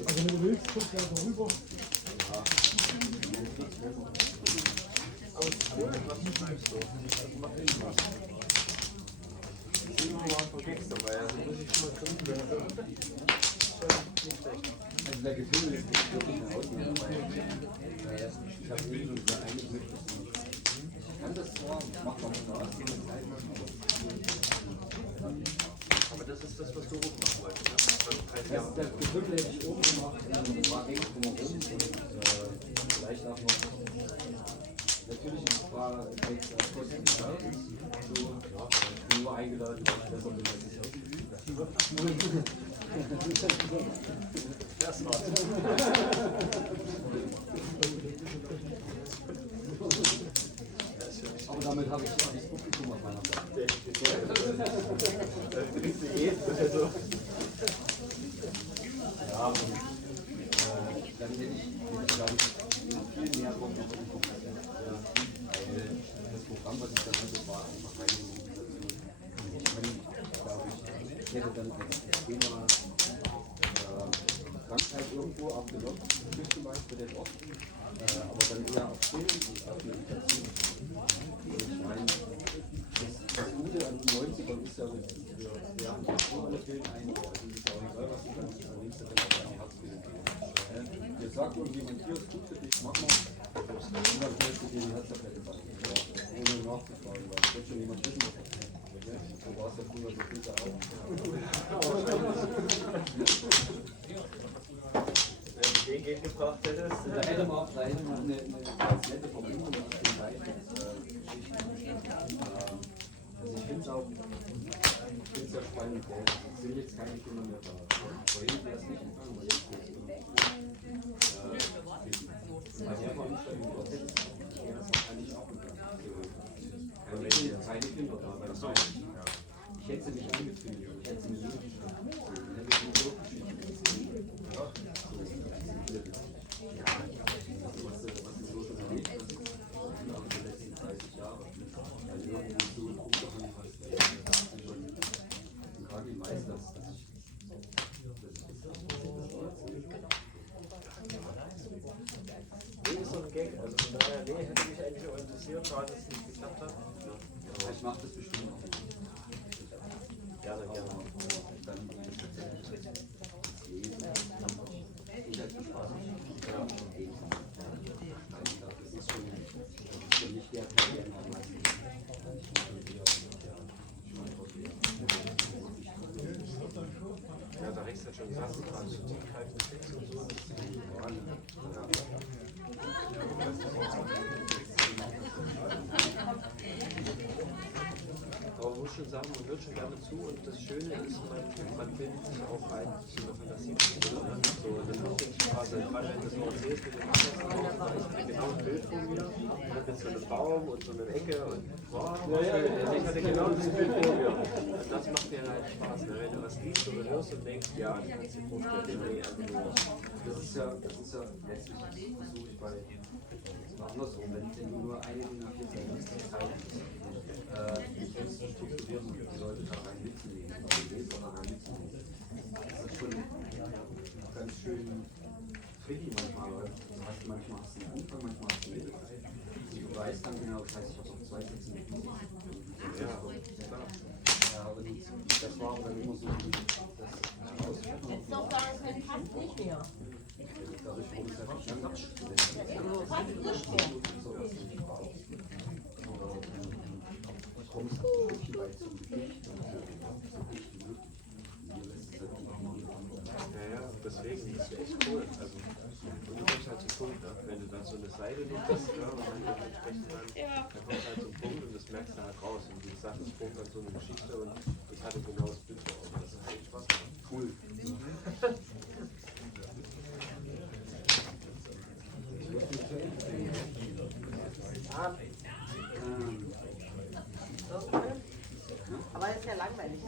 Also wenn du willst, guckst du einfach rüber. Also der Gefühl ist nicht wirklich eine Ausnahme, weil ich habe eben so gesagt, eigentlich möchte ich nicht. Ich kann das zwar, ich mache noch eine Ausnahme, Aber das ist das, was du auch machen wolltest, ne? das Gefühl hätte ich oben gemacht, war eng drumherum und vielleicht auch noch. Natürlich war es Kosten Zeit, so, ja, ich bin nur eingeladen, weil ich besser bin als ich. Das war's. Aber damit habe ich das Publikum auf meiner Seite. Das kriegst du jeden. Also. Ja, und dann hätte ich glaube ich, viel mehr drauf noch irgendwo präsent. Ja. Weil das Programm, was ich da hatte, war einfach reine Improvisation. Ich meine, glaube ich hätte dann das Thema Krankheit irgendwo aufgenommen, zum Beispiel den Ort, aber dann eher auf Film und auf Meditation. Ich meine, das Gute an den 90ern ist ja, wir haben so alle Filme ein, also ist auch egal, was du dann links oder am Herz willst. Dir sagt irgendjemand, hier ist gut für dich, mach mal. Und dann kannst du dir die Herztablette backen. Ohne nachzufragen, weil es wird schon jemand wissen, was das ist. So war es ja früher so viel auch. Wenn du den Geld gebracht hättest, Da hätte man eine ganz nette Verbindung mit den beiden Geschichten. Also ich finde es auch ja spannend. Es sind jetzt keine Kinder mehr da. Vorhin wäre es nicht gegangen, aber jetzt ist es bei der Veranstaltung übersetzt, wäre das wahrscheinlich auch gegangen. Also wenn jetzt keine Kinder da wären. Ich hätte sie nicht angezündet, ich hätte sie nicht geschafft. Ich hätte sie so was sie so schon erlebt hat, auch die letzten 30 Jahre. Weil irgendwo so ein Umgang hast, schon gerade die meisten, dass ich nee, ist so ein Gag. Also von daher, nee, hätte mich eigentlich auch interessiert, schade, dass es nicht geklappt hat. ja, ich mache das bestimmt auch. Gerne, gerne. Dann ich halt Spaß. Ja. Das ist schon nicht der Teil, Ja, da rechts hat schon gesagt, gerade so Tiefheit mit Fix und so. Aber man muss schon sagen, man hört schon gerne zu und das Schöne ist, man findet sich auch ein zu der Fantasie. So, das ist gerade wenn du so erzählst mit dem Anlass, da ist genau ein Bild von mir, ich habe jetzt so einen Baum und so eine Ecke und wow, ich hatte genau das Bild vor mir. Und das macht mir halt Spaß, ne? Wenn du was liest oder hörst und denkst, ja, ich kann es dir vorstellen, nee, also nur. das ist ja letztlich versuche ich bei andersrum, wenn du nur eine DIN A4 Seite die Texte strukturieren und die Leute da rein mitzunehmen, also Leser da rein mitzunehmen. Das ist schon ganz schön tricky manchmal, weil du hast manchmal hast du einen Anfang, manchmal hast du eine Mitte. Und du weißt dann genau, das heißt, ich habe noch 2 Sätze mit Musik. Ja, und das war dann immer so das Herausforderung. Jetzt noch sagen können, fast nicht mehr. Dadurch wurde es einfach ganz abgesetzt. Fast nicht mehr. Du kommst ein Stückchen weit zum Gedicht und so richtig wie möglich. Hier lässt es halt einfach machen. Ja, deswegen, das ist echt cool. Also, und du kommst halt zum Punkt, ne? Wenn du dann so eine Seite nutzt, ja, und dann entsprechend dann kommst du halt zum Punkt und das merkst du halt raus. Und wie gesagt, das Punkt dann so eine Geschichte und ich hatte genau das Bild vor Augen. Das hat echt Spaß gemacht. Cool. Aber das ist ja langweilig.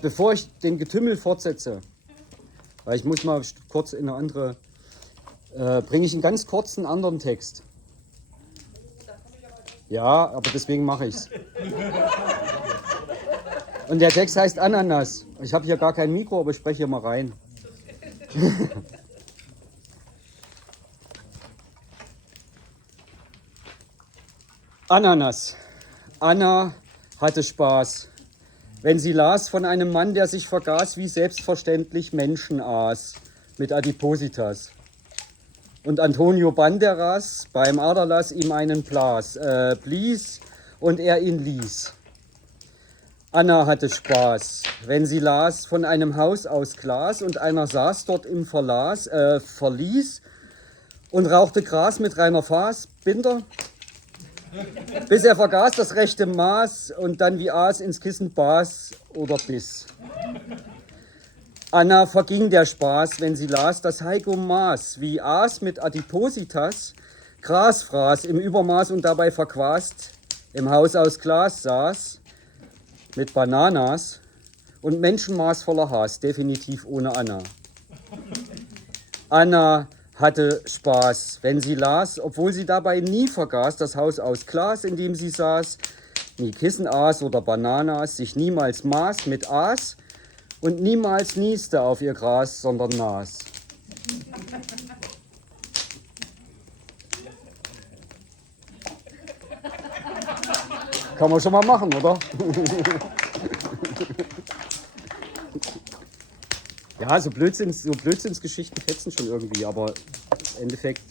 Bevor ich den Getümmel fortsetze, weil ich muss mal kurz in eine andere, bringe ich einen ganz kurzen anderen Text. Ja, aber deswegen mache ich es. Und der Text heißt Ananas. Ich habe hier gar kein Mikro, aber ich spreche hier mal rein. Ananas. Anna hatte Spaß, wenn sie las von einem Mann, der sich vergaß, wie selbstverständlich Menschen aß, mit Adipositas. Und Antonio Banderas beim Aderlass ihm einen blies und er ihn ließ. Anna hatte Spaß, wenn sie las von einem Haus aus Glas und einer saß dort im Verlies und rauchte Gras mit Rainer Fassbinder, bis er vergaß das rechte Maß und dann wie Aas ins Kissen baß oder biss. Anna verging der Spaß, wenn sie las, dass Heiko Maas wie Aas mit Adipositas Gras fraß im Übermaß und dabei verquast im Haus aus Glas saß mit Bananas und Menschenmaß voller Hass, definitiv ohne Anna. Anna hatte Spaß, wenn sie las, obwohl sie dabei nie vergaß, das Haus aus Glas, in dem sie saß, nie Kissen aß oder Bananas, sich niemals maß mit Aas und niemals nieste auf ihr Gras, sondern nas. Kann man schon mal machen, oder? Ja, so Blödsinnsgeschichten fetzen schon irgendwie, aber im Endeffekt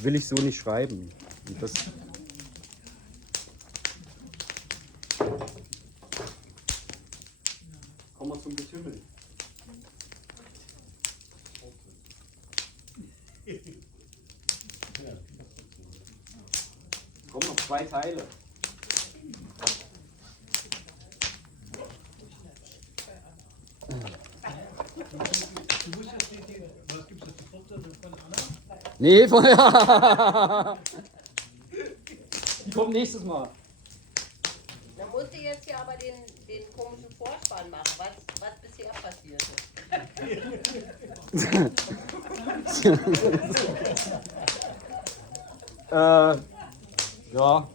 will ich so nicht schreiben. Und das Kommen wir zum Getümmel. Kommen noch 2 Teile. Was gibt es jetzt die Fortsetzung von Anna? nee, vorher. Die kommt nächstes Mal. Dann musst du jetzt hier aber den komischen Vorspann machen, was bisher passiert ist. Ja.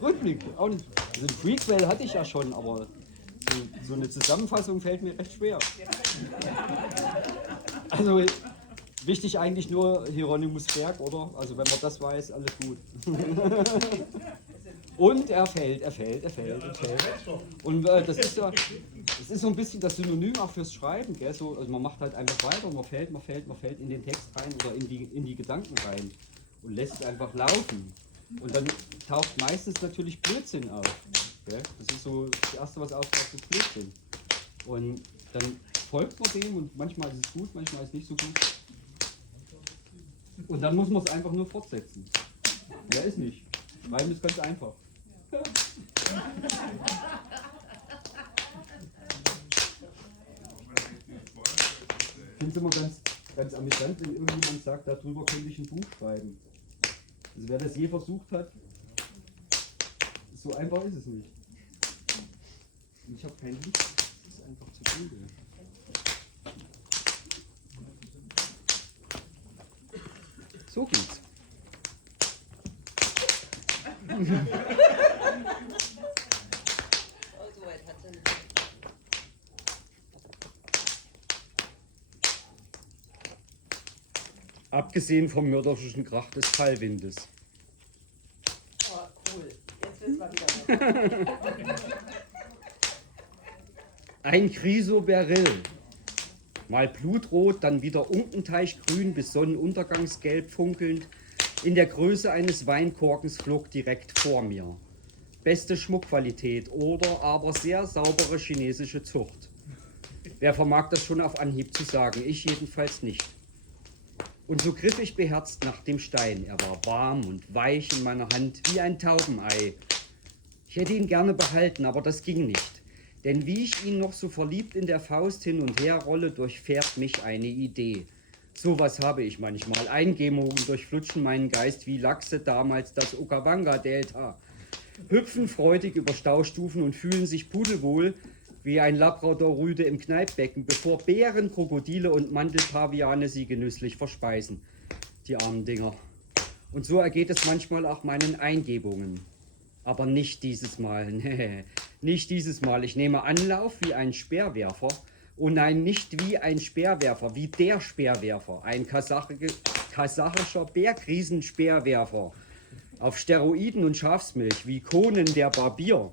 Rückblick, auch nicht. Also Freakwell hatte ich ja schon, aber so eine Zusammenfassung fällt mir recht schwer. Also wichtig eigentlich nur Hieronymus Berg, oder? Also wenn man das weiß, alles gut. Und er fällt. Und das ist so ein bisschen das Synonym auch fürs Schreiben, gell? So, also man macht halt einfach weiter, man fällt in den Text rein oder in die Gedanken rein und lässt es einfach laufen. Und dann taucht meistens natürlich Blödsinn auf. Gell? Das ist so das Erste, was auftaucht, ist Blödsinn. Und dann folgt man dem und manchmal ist es gut, manchmal ist es nicht so gut. Und dann muss man es einfach nur fortsetzen. Mehr ist nicht. Schreiben ist ganz einfach. Ich finde es immer ganz amüsant, wenn irgendjemand sagt, darüber könnte ich ein Buch schreiben. Also wer das je versucht hat, so einfach ist es nicht. Und ich habe kein Licht, das ist einfach zu dunkel. So geht's. Oh, so weit hat sie nicht. Abgesehen vom mörderischen Krach des Fallwindes. Oh, cool. Jetzt wissen wir wieder was. Ein Chrysoberyll. Mal blutrot, dann wieder Unkenteichgrün bis sonnenuntergangsgelb funkelnd. In der Größe eines Weinkorkens flog direkt vor mir. Beste Schmuckqualität oder aber sehr saubere chinesische Zucht. Wer vermag das schon auf Anhieb zu sagen? Ich jedenfalls nicht. Und so griff ich beherzt nach dem Stein. Er war warm und weich in meiner Hand wie ein Taubenei. Ich hätte ihn gerne behalten, aber das ging nicht. Denn wie ich ihn noch so verliebt in der Faust hin und her rolle, durchfährt mich eine Idee. Sowas habe ich manchmal. Eingebungen durchflutschen meinen Geist wie Lachse damals das Okawanga-Delta. Hüpfen freudig über Staustufen und fühlen sich pudelwohl wie ein Labrador-Rüde im Kneippbecken, bevor Bären, Krokodile und Mantelpaviane sie genüsslich verspeisen. Die armen Dinger. Und so ergeht es manchmal auch meinen Eingebungen. Aber nicht dieses Mal. Nee. Nicht dieses Mal. Ich nehme Anlauf wie ein Speerwerfer. Oh nein, nicht wie ein Speerwerfer, wie der Speerwerfer. Ein kasachischer Bergriesen-Speerwerfer. Auf Steroiden und Schafsmilch, wie Conan der Barbier.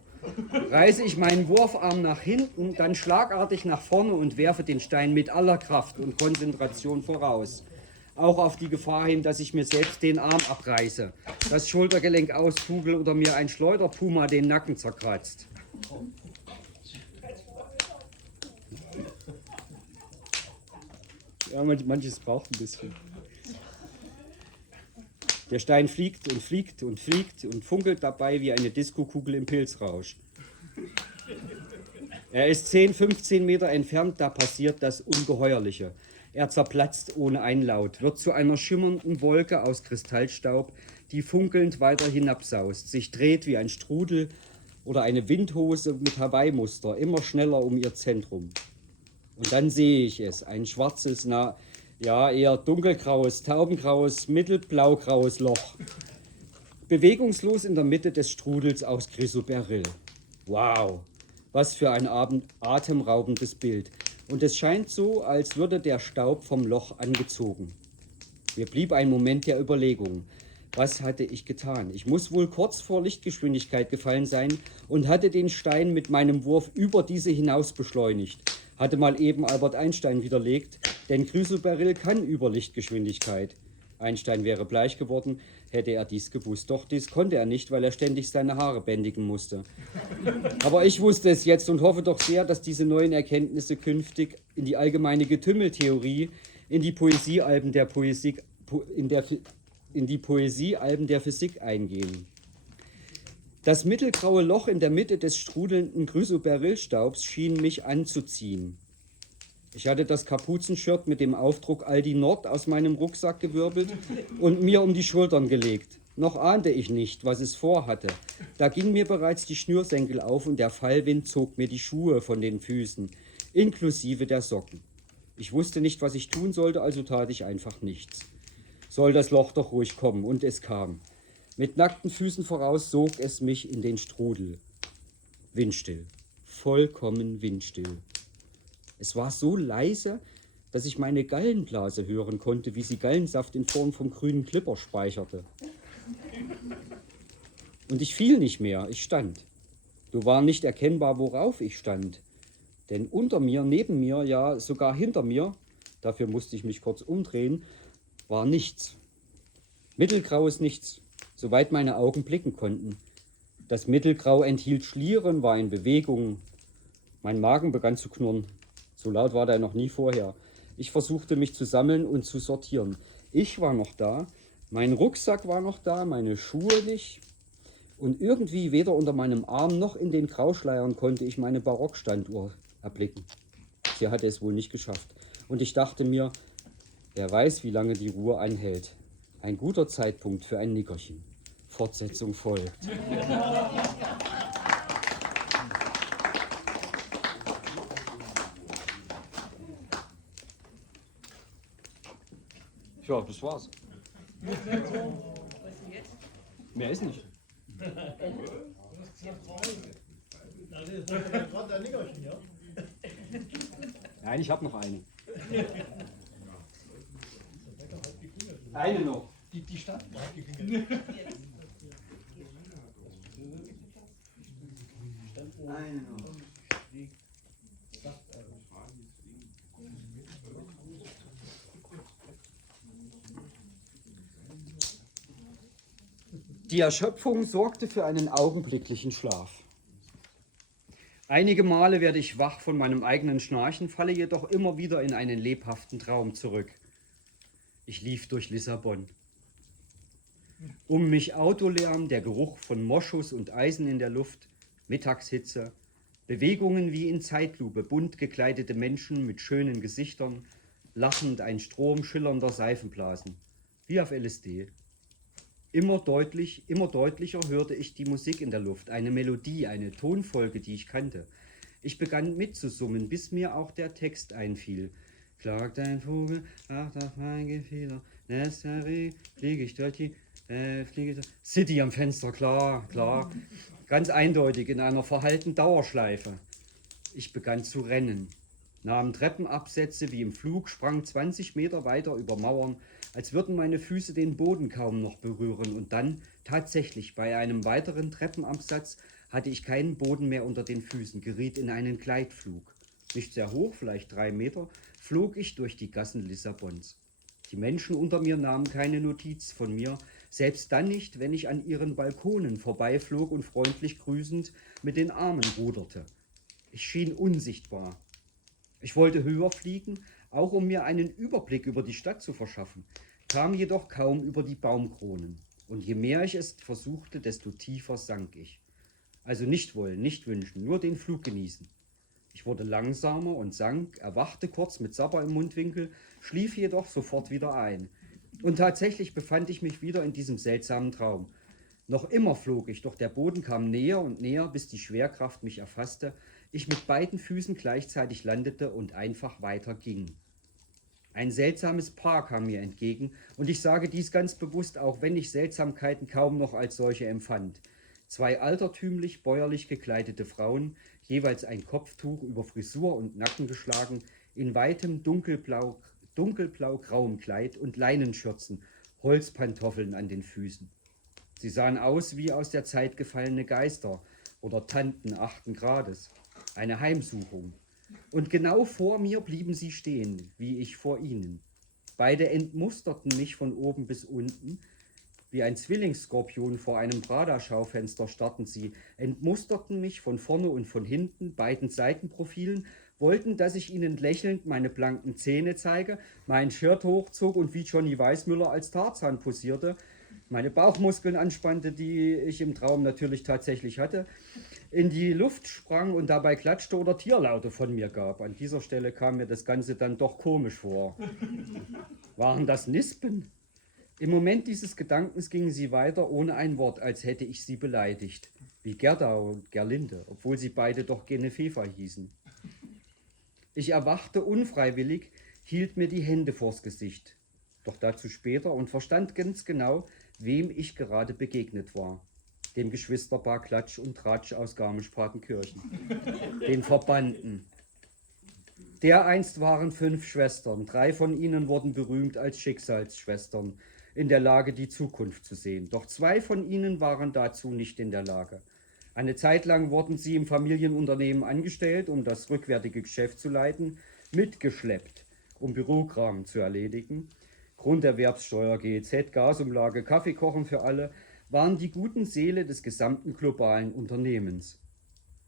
Reiße ich meinen Wurfarm nach hinten, dann schlagartig nach vorne und werfe den Stein mit aller Kraft und Konzentration voraus. Auch auf die Gefahr hin, dass ich mir selbst den Arm abreiße, das Schultergelenk auskugel oder mir ein Schleuderpuma den Nacken zerkratzt. Ja, manches braucht ein bisschen. Der Stein fliegt und fliegt und fliegt und funkelt dabei wie eine Diskokugel im Pilzrausch. Er ist 10, 15 Meter entfernt, da passiert das Ungeheuerliche. Er zerplatzt ohne Einlaut, wird zu einer schimmernden Wolke aus Kristallstaub, die funkelnd weiter hinabsaust, sich dreht wie ein Strudel oder eine Windhose mit Hawaii-Muster, immer schneller um ihr Zentrum. Und dann sehe ich es, ein schwarzes, eher dunkelgraues, taubengraues, mittelblaugraues Loch. Bewegungslos in der Mitte des Strudels aus Chrysoberyll. Wow, was für ein atemraubendes Bild. Und es scheint so, als würde der Staub vom Loch angezogen. Mir blieb ein Moment der Überlegung. Was hatte ich getan? Ich muss wohl kurz vor Lichtgeschwindigkeit gefallen sein und hatte den Stein mit meinem Wurf über diese hinaus beschleunigt. Hatte mal eben Albert Einstein widerlegt, denn Chrysoberyll kann über Lichtgeschwindigkeit. Einstein wäre bleich geworden, hätte er dies gewusst. Doch dies konnte er nicht, weil er ständig seine Haare bändigen musste. Aber ich wusste es jetzt und hoffe doch sehr, dass diese neuen Erkenntnisse künftig in die allgemeine Getümmeltheorie, in die Poesiealben der Physik eingehen. Das mittelgraue Loch in der Mitte des strudelnden Chrysoberylstaubs schien mich anzuziehen. Ich hatte das Kapuzenshirt mit dem Aufdruck Aldi Nord aus meinem Rucksack gewirbelt und mir um die Schultern gelegt. Noch ahnte ich nicht, was es vorhatte. Da gingen mir bereits die Schnürsenkel auf und der Fallwind zog mir die Schuhe von den Füßen, inklusive der Socken. Ich wusste nicht, was ich tun sollte, also tat ich einfach nichts. Soll das Loch doch ruhig kommen, und es kam. Mit nackten Füßen voraus sog es mich in den Strudel. Windstill, vollkommen windstill. Es war so leise, dass ich meine Gallenblase hören konnte, wie sie Gallensaft in Form von grünen Klipper speicherte. Und ich fiel nicht mehr, ich stand. So war nicht erkennbar, worauf ich stand. Denn unter mir, neben mir, ja sogar hinter mir, dafür musste ich mich kurz umdrehen, war nichts. Mittelgraues Nichts, soweit meine Augen blicken konnten. Das Mittelgrau enthielt Schlieren, war in Bewegung. Mein Magen begann zu knurren. So laut war der noch nie vorher. Ich versuchte mich zu sammeln und zu sortieren. Ich war noch da, mein Rucksack war noch da, meine Schuhe nicht. Und irgendwie weder unter meinem Arm noch in den Grauschleiern konnte ich meine Barockstanduhr erblicken. Sie hatte es wohl nicht geschafft. Und ich dachte mir, wer weiß, wie lange die Ruhe anhält. Ein guter Zeitpunkt für ein Nickerchen. Fortsetzung folgt. Ja, das war's. Mehr ist nicht. Das ist gerade ein Nickerchen, ja? Nein, ich habe noch eine. Eine noch. Die Stadt. Eine noch. Die Erschöpfung sorgte für einen augenblicklichen Schlaf. Einige Male werde ich wach von meinem eigenen Schnarchen, falle jedoch immer wieder in einen lebhaften Traum zurück. Ich lief durch Lissabon. Um mich Autolärm, der Geruch von Moschus und Eisen in der Luft, Mittagshitze, Bewegungen wie in Zeitlupe, bunt gekleidete Menschen mit schönen Gesichtern, lachend ein Strom schillernder Seifenblasen, wie auf LSD. Immer deutlicher hörte ich die Musik in der Luft, eine Melodie, eine Tonfolge, die ich kannte. Ich begann mitzusummen, bis mir auch der Text einfiel. Klagt ein Vogel, ach, auf mein Gefieder, lässt der Reh, flieg ich durch die Fliege. City am Fenster, klar, klar. Ganz eindeutig in einer verhallten Dauerschleife. Ich begann zu rennen, nahm Treppenabsätze wie im Flug, sprang 20 Meter weiter über Mauern, als würden meine Füße den Boden kaum noch berühren. Und dann, tatsächlich, bei einem weiteren Treppenabsatz hatte ich keinen Boden mehr unter den Füßen, geriet in einen Gleitflug. Nicht sehr hoch, vielleicht 3 Meter, flog ich durch die Gassen Lissabons. Die Menschen unter mir nahmen keine Notiz von mir, selbst dann nicht, wenn ich an ihren Balkonen vorbeiflog und freundlich grüßend mit den Armen ruderte. Ich schien unsichtbar. Ich wollte höher fliegen, auch um mir einen Überblick über die Stadt zu verschaffen, kam jedoch kaum über die Baumkronen. Und je mehr ich es versuchte, desto tiefer sank ich. Also nicht wollen, nicht wünschen, nur den Flug genießen. Ich wurde langsamer und sank, erwachte kurz mit Sabber im Mundwinkel, schlief jedoch sofort wieder ein. Und tatsächlich befand ich mich wieder in diesem seltsamen Traum. Noch immer flog ich, doch der Boden kam näher und näher, bis die Schwerkraft mich erfasste, ich mit beiden Füßen gleichzeitig landete und einfach weiter ging. Ein seltsames Paar kam mir entgegen, und ich sage dies ganz bewusst, auch wenn ich Seltsamkeiten kaum noch als solche empfand. 2 altertümlich, bäuerlich gekleidete Frauen, jeweils ein Kopftuch über Frisur und Nacken geschlagen, in weitem dunkelblau-grauem Kleid und Leinenschürzen, Holzpantoffeln an den Füßen. Sie sahen aus wie aus der Zeit gefallene Geister oder Tanten 8. Grades. Eine Heimsuchung. Und genau vor mir blieben sie stehen, wie ich vor ihnen. Beide entmusterten mich von oben bis unten. Wie ein Zwillingsskorpion vor einem Prada-Schaufenster starrten sie, entmusterten mich von vorne und von hinten, beiden Seitenprofilen, wollten, dass ich ihnen lächelnd meine blanken Zähne zeige, mein Shirt hochzog und wie Johnny Weissmuller als Tarzan posierte, meine Bauchmuskeln anspannte, die ich im Traum natürlich tatsächlich hatte, in die Luft sprang und dabei klatschte oder Tierlaute von mir gab. An dieser Stelle kam mir das Ganze dann doch komisch vor. Waren das Nispen? Im Moment dieses Gedankens gingen sie weiter ohne ein Wort, als hätte ich sie beleidigt, wie Gerda und Gerlinde, obwohl sie beide doch Genevieve hießen. Ich erwachte unfreiwillig, hielt mir die Hände vors Gesicht, doch dazu später, und verstand ganz genau, wem ich gerade begegnet war. Dem Geschwisterpaar Klatsch und Tratsch aus Garmisch-Partenkirchen, den Verbannten. Dereinst waren 5 Schwestern, 3 von ihnen wurden berühmt als Schicksalsschwestern, in der Lage, die Zukunft zu sehen. Doch 2 von ihnen waren dazu nicht in der Lage. Eine Zeit lang wurden sie im Familienunternehmen angestellt, um das rückwärtige Geschäft zu leiten, mitgeschleppt, um Bürokram zu erledigen. Grunderwerbssteuer, GEZ, Gasumlage, Kaffee kochen für alle, waren die guten Seele des gesamten globalen Unternehmens.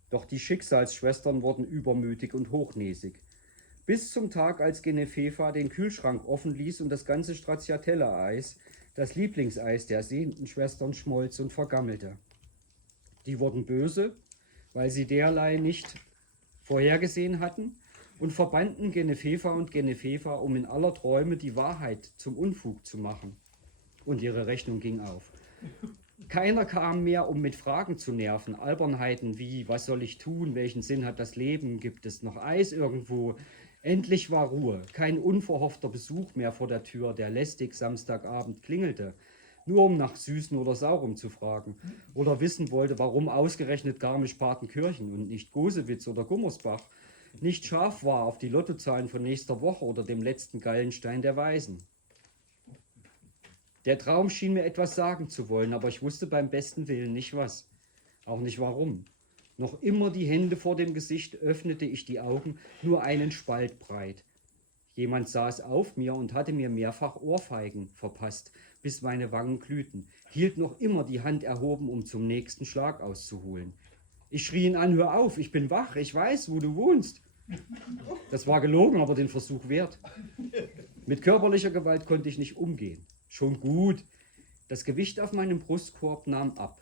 Doch die Schicksalsschwestern wurden übermütig und hochnäsig. Bis zum Tag, als Genevieve den Kühlschrank offen ließ und das ganze Stracciatella-Eis, das Lieblingseis der sehenden Schwestern, schmolz und vergammelte. Die wurden böse, weil sie derlei nicht vorhergesehen hatten, und verbannten Genevieve und Genevieve, um in aller Träume die Wahrheit zum Unfug zu machen. Und ihre Rechnung ging auf. Keiner kam mehr, um mit Fragen zu nerven. Albernheiten wie, was soll ich tun, welchen Sinn hat das Leben, gibt es noch Eis irgendwo? Endlich war Ruhe, kein unverhoffter Besuch mehr vor der Tür, der lästig Samstagabend klingelte, nur um nach Süßen oder Saurem zu fragen oder wissen wollte, warum ausgerechnet Garmisch-Partenkirchen und nicht Gosewitz oder Gummersbach nicht scharf war auf die Lottozahlen von nächster Woche oder dem letzten Gallenstein der Weisen. Der Traum schien mir etwas sagen zu wollen, aber ich wusste beim besten Willen nicht was, auch nicht warum. Noch immer die Hände vor dem Gesicht, öffnete ich die Augen nur einen Spalt breit. Jemand saß auf mir und hatte mir mehrfach Ohrfeigen verpasst, bis meine Wangen glühten, hielt noch immer die Hand erhoben, um zum nächsten Schlag auszuholen. Ich schrie ihn an, hör auf, ich bin wach, ich weiß, wo du wohnst. Das war gelogen, aber den Versuch wert. Mit körperlicher Gewalt konnte ich nicht umgehen. Schon gut. Das Gewicht auf meinem Brustkorb nahm ab.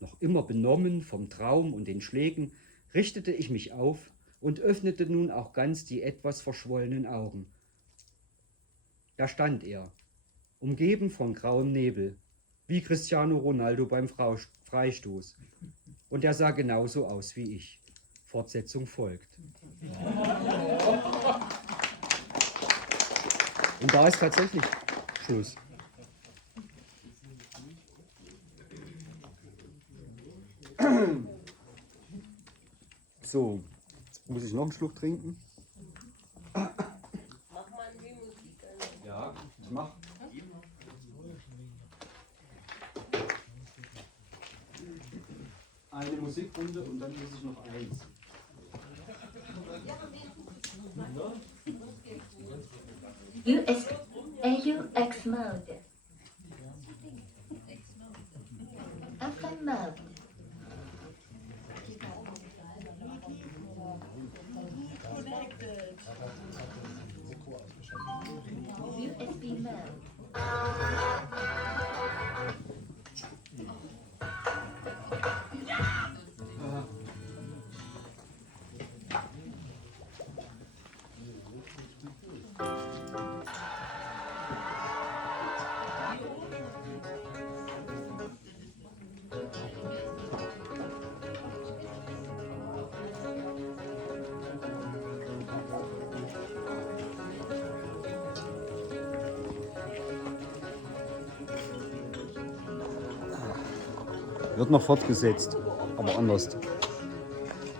Noch immer benommen vom Traum und den Schlägen, richtete ich mich auf und öffnete nun auch ganz die etwas verschwollenen Augen. Da stand er, umgeben von grauem Nebel, wie Cristiano Ronaldo beim Freistoß. Und er sah genauso aus wie ich. Fortsetzung folgt. Und da ist tatsächlich Schluss. So, jetzt muss ich noch einen Schluck trinken. Mach mal wie Musik. Ja, ich mach. Eine Musikrunde und dann muss ich noch eins. AUX mode. FM mode. USB mode. Wird noch fortgesetzt, aber anders.